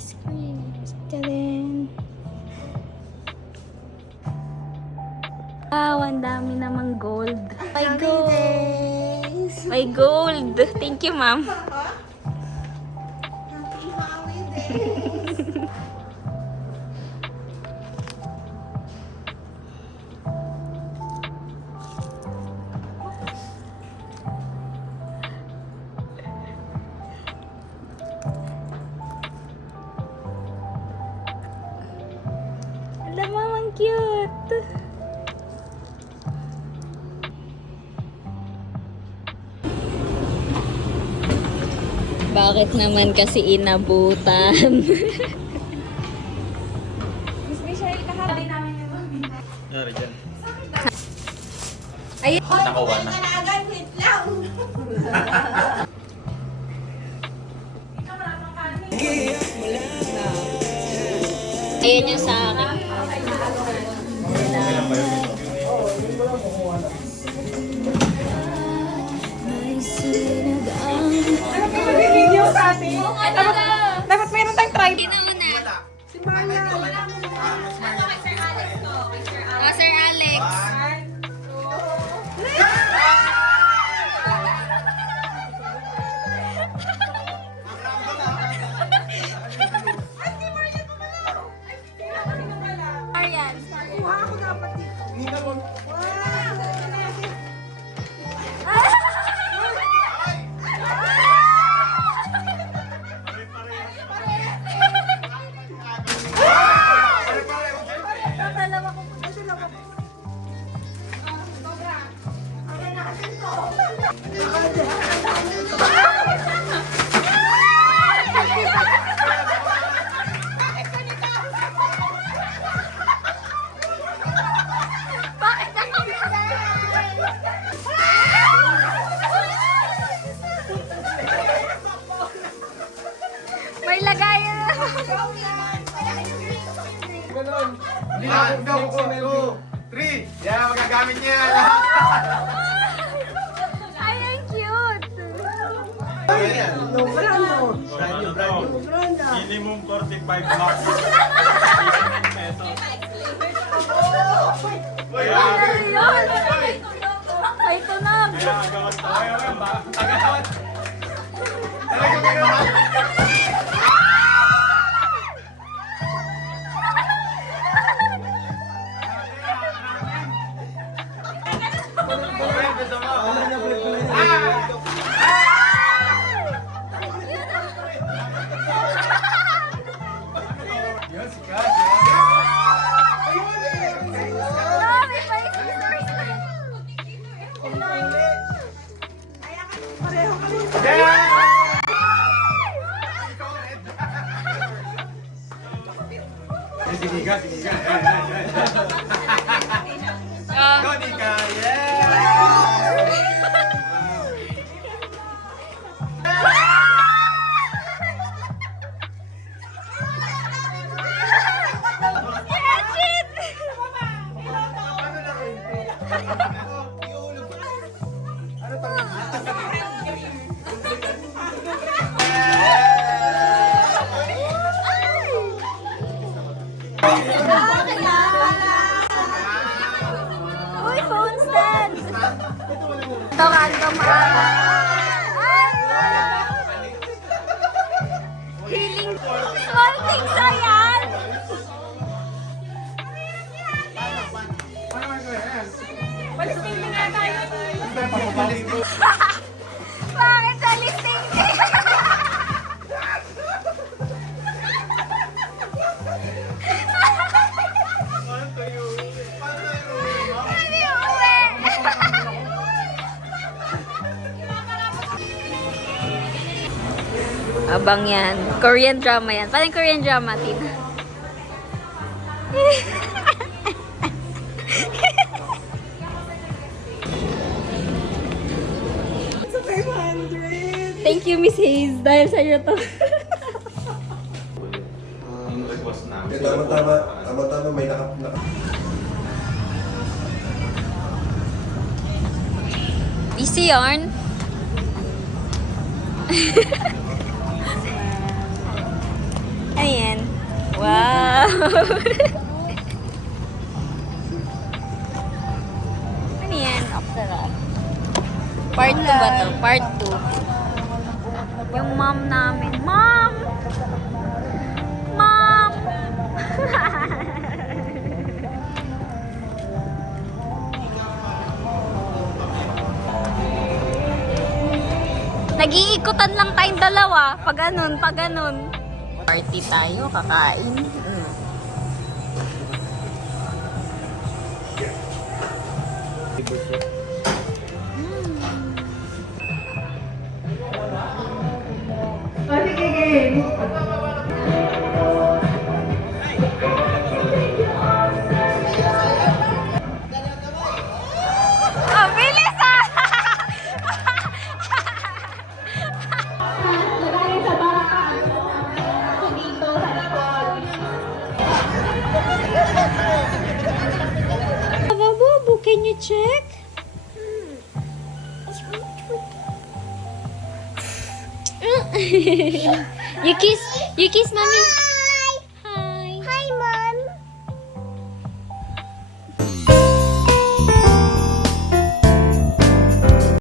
Screen. Ito din. Wow, ang dami namang gold. My gold. My gold. Thank you, ma'am. Happy holidays! Alam mo, ang cute. Bakit naman kasi inabutan? Yari dyan. Ayun. Nakawa na. Agad, wait lang! Ayun yung sa akin. Video sa atin? Dapat mayroon tayong try. Wala. Si Marla. Oh, Sir Alex. Marian. Kuha ako dapat dito. Bakit ako? May lagayan. Ganun. 1, 2, 3. Yan, magagamit niya. Ay, ang cute. Wala no. Minimum 45 bucks. pesos. Ayun. Ay, tunog. Kaya agawat to. Ayun, ba? Agawat. Talagang agawat. Grabe pa yung scissors. Pareho kami. Siniga. Ah. Go, Nika. Yeah! Uy, phone stand. Ito kanto maaga. Healing. Small things ayan. Bakit sa listing? Hindi uwi. Abang yan. Korean drama yan. Paano yung Korean drama, Tina? Sa 500. Thank you, Miss Hayes. Dahil sa'yo to. Ang request namin. Tama-tama, may naka. DC yarn. Ano yan? Sarap. Part 2 ba to? Part 2. Yung mom namin. Mom! Mom! Nag-iikutan lang tayong dalawa. Pag ganun, pag ganun. Party tayo, kakain. Oh, bilis ah! Babu, can you check? You kiss mommy.